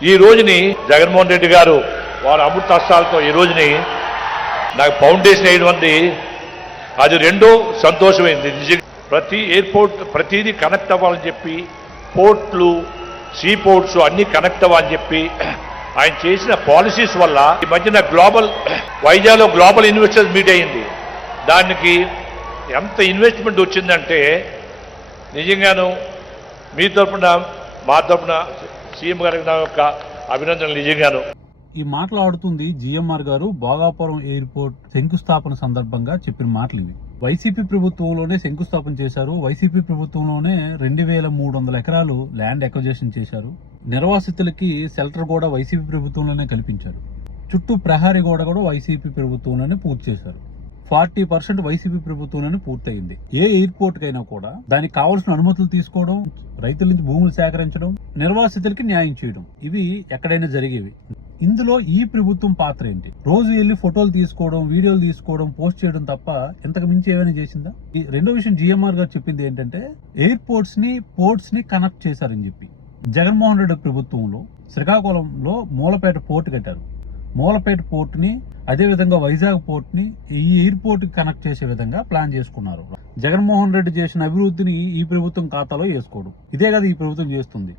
ఈ రోజుని జగన్మోహన్ రెడ్డి గారు వారి అమృత ఈ రోజుని నాకు ఫౌండేషన్ అయినటువంటి అది రెండో సంతోషమైంది. నిజంగా ప్రతి ఎయిర్పోర్ట్ ప్రతిదీ కనెక్ట్ అవ్వాలని చెప్పి పోర్ట్లు సీ పోర్ట్స్ అన్ని కనెక్ట్ అవ్వాలని చెప్పి ఆయన చేసిన పాలసీస్ వల్ల ఈ మధ్యన గ్లోబల్ వైజాగ్లో గ్లోబల్ ఇన్వెస్టర్స్ మీట్ అయింది దానికి ఎంత ఇన్వెస్ట్మెంట్ వచ్చిందంటే నిజంగాను మీ తరపున మా తరపున సీఎం గారికి నా యొక్క అభినందనలు నిజంగాను. ఈ మాట్లాడుతుంది జిఎంఆర్ గారు భోగాపురం ఎయిర్పోర్ట్ శంకుస్థాపన సందర్భంగా చెప్పిన మాటలు ఇవి. వైసీపీ ప్రభుత్వంలోనే శంకుస్థాపన చేశారు. వైసీపీ ప్రభుత్వంలోనే రెండు వేల మూడు వందల ఎకరాలు ల్యాండ్ ఎక్వజేషన్ చేశారు. నిర్వాసితులకి షెల్టర్ కూడా వైసీపీ ప్రభుత్వంలోనే కల్పించారు. చుట్టూ ప్రహారీ గోడ కూడా వైసీపీ ప్రభుత్వంలోనే పూర్తి చేశారు. ఫార్టీ పర్సెంట్ వైసీపీ ప్రభుత్వంలోనే పూర్తయింది. ఏ ఎయిర్పోర్ట్ కైనా కూడా దానికి కావాల్సిన అనుమతులు తీసుకోవడం రైతుల నుంచి భూములు సేకరించడం నిర్వాసితులకి న్యాయం చేయడం ఇవి ఎక్కడైనా జరిగేవి. ఇందులో ఈ ప్రభుత్వం పాత్ర ఏంటి? రోజు వెళ్ళి ఫోటోలు తీసుకోవడం వీడియోలు తీసుకోవడం పోస్ట్ చేయడం తప్ప ఇంతకు మించి ఏమైనా చేసిందా? ఈ రెండో విషయం జిఎంఆర్ గారు చెప్పింది ఏంటంటే ఎయిర్పోర్ట్స్ని పోర్ట్స్ని కనెక్ట్ చేశారని చెప్పి. జగన్మోహన్ రెడ్డి ప్రభుత్వంలో శ్రీకాకుళంలో మూలపేట పోర్ట్ కట్టారు. మూలపేట పోర్ట్ని అదే విధంగా వైజాగ్ పోర్ట్ని ఈ ఎయిర్పోర్ట్కి కనెక్ట్ చేసే విధంగా ప్లాన్ చేసుకున్నారు. జగన్మోహన్ రెడ్డి చేసిన అభివృద్ధిని ఈ ప్రభుత్వం ఖాతాలో వేసుకోడు. ఇదే కదా ఈ ప్రభుత్వం చేస్తుంది.